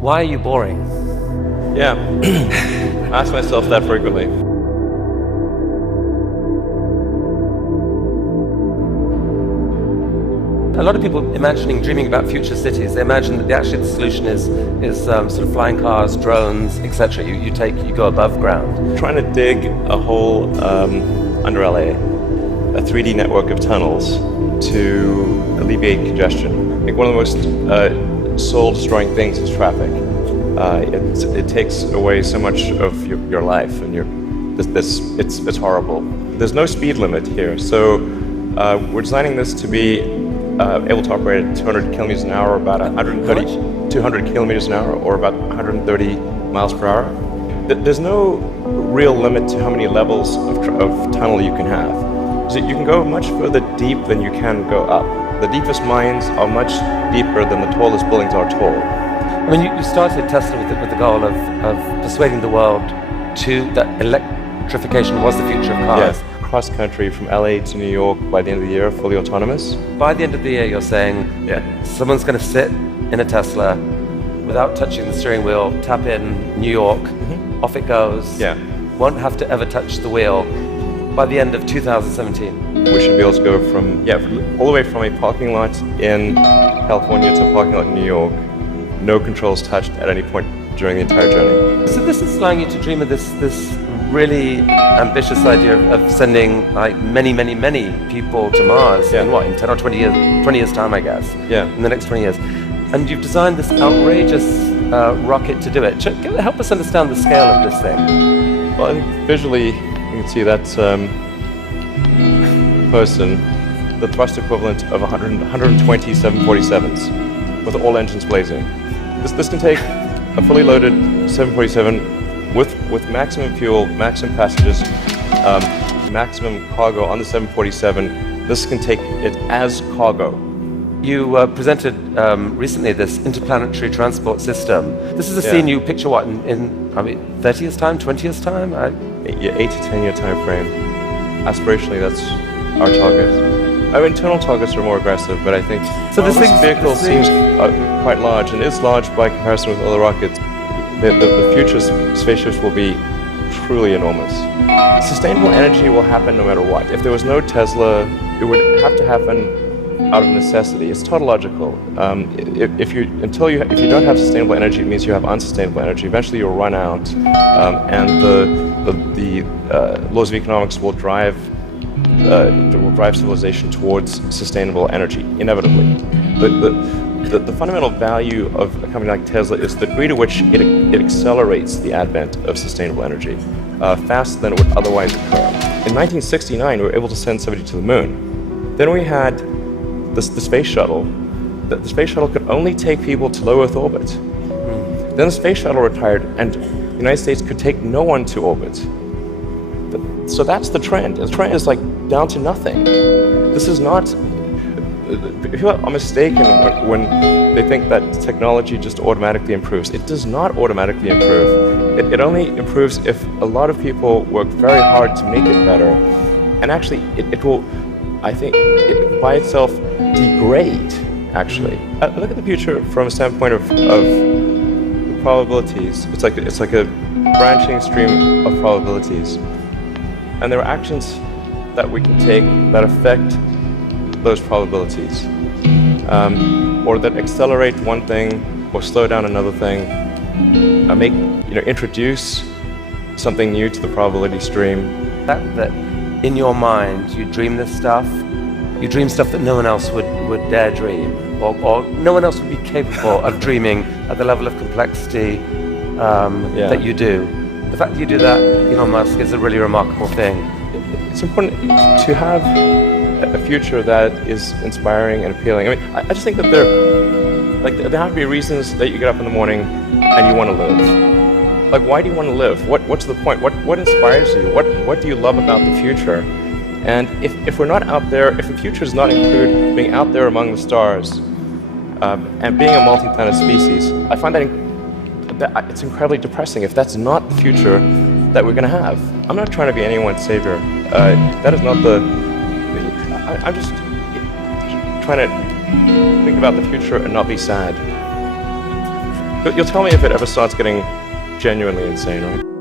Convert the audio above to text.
Why are you boring? Yeah, I ask myself that frequently. A lot of people dreaming about future cities, they imagine that actually the solution is sort of flying cars, drones, etc. You go above ground. Trying to dig a hole under LA, a 3D network of tunnels to alleviate congestion. I think one of the most soul-destroying things is traffic. It takes away so much of your life, and it's horrible. There's no speed limit here, so we're designing this to be able to operate at 200 kilometers an hour, or about 200 kilometers an hour, or about 130 miles per hour. There's no real limit to how many levels of tunnel you can have. So you can go much further deep than you can go up. The deepest mines are much deeper than the tallest buildings are tall. I mean, you started Tesla with the goal of persuading the world that electrification was the future of cars. Yeah. Cross country from LA to New York by the end of the year, fully autonomous. By the end of the year, you're saying someone's going to sit in a Tesla without touching the steering wheel, tap in New York, off it goes. Yeah. Won't have to ever touch the wheel by the end of 2017. We should be able to go from all the way from a parking lot in California to a parking lot in New York. No controls touched at any point during the entire journey. So this is allowing you to dream of this really ambitious idea of sending like many people to Mars in 10 or 20 years time, I guess. Yeah. In the next 20 years. And you've designed this outrageous rocket to do it. Help us understand the scale of this thing. Well, I think visually you can see that person, the thrust equivalent of 120 747s with all engines blazing. This can take a fully loaded 747 with maximum fuel, maximum passengers, maximum cargo on the 747. This can take it as cargo. You presented recently this interplanetary transport system. This is a scene you picture in 30 years time, 20 years time? 8 to 10 year time frame. Aspirationally, that's our target. Our internal targets are more aggressive, but I think this vehicle seems quite large, and is large by comparison with other rockets. The future spaceships will be truly enormous. Sustainable energy will happen no matter what. If there was no Tesla, it would have to happen out of necessity. It's tautological. If you don't have sustainable energy, it means you have unsustainable energy. Eventually, you'll run out, and the laws of economics will drive civilization towards sustainable energy inevitably. The fundamental value of a company like Tesla is the degree to which it accelerates the advent of sustainable energy faster than it would otherwise occur. In 1969, we were able to send somebody to the moon. Then we had the space shuttle. The space shuttle could only take people to low Earth orbit. Then the space shuttle retired, and the United States could take no one to orbit. So that's the trend. The trend is like down to nothing. This is not. People are mistaken when they think that technology just automatically improves. It does not automatically improve. It only improves if a lot of people work very hard to make it better. And actually, it will, I think, by itself degrade, actually. Look at the future from a standpoint of the probabilities. It's like a branching stream of probabilities. And there are actions that we can take that affect those probabilities, or that accelerate one thing or slow down another thing, introduce something new to the probability stream. That in your mind you dream this stuff, you dream stuff that no one else would dare dream, or no one else would be capable of dreaming at the level of complexity that you do. The fact that you do that, Elon Musk, is a really remarkable thing. It's important to have a future that is inspiring and appealing. I mean, I just think that there have to be reasons that you get up in the morning and you want to live. Like, why do you want to live? What's the point? What inspires you? What do you love about the future? And if we're not out there, if the future does not include being out there among the stars and being a multi-planet species, I find that it's incredibly depressing if that's not the future that we're going to have. I'm not trying to be anyone's savior. That is not the. I'm just trying to think about the future and not be sad. You'll tell me if it ever starts getting genuinely insane, right?